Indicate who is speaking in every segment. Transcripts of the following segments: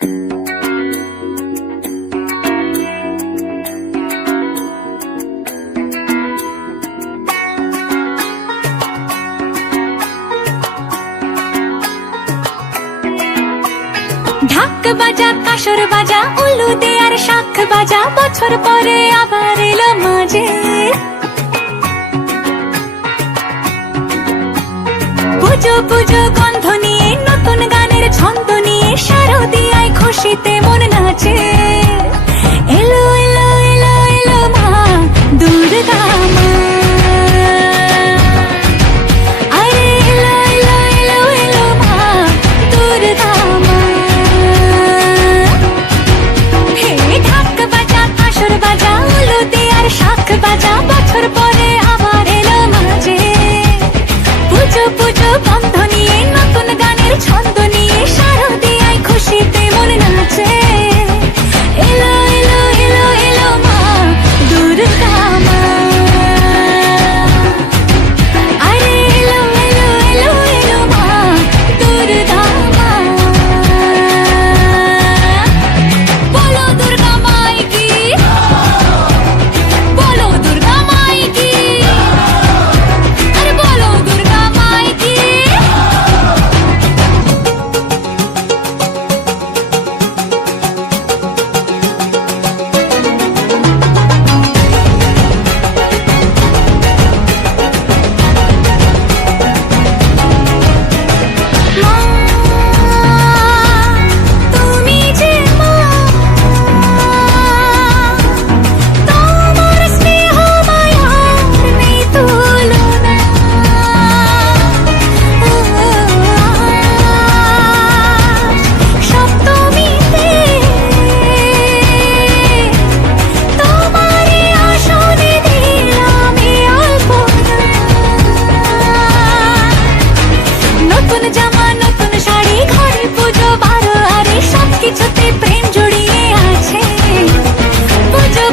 Speaker 1: ঢাক বাজা, কাসর বাজা উলু দে আর শাখ বাজা, বছর পরে আবার এলো মাঝে। পুজো পুজো, গন্ধ নিয়ে, নতুন গানের ছন্দ নিয়ে শারদিয়ায় খুশিতে মন নাচে। এলো এলো এলো এলো মা দুর্গা মা। হে ঢাক বাজা কাসর বাজা উলুতে আর শাখ বাজা বছর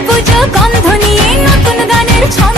Speaker 1: পুজো গন্ধ নিয়ে নতুন গানের ছন্দ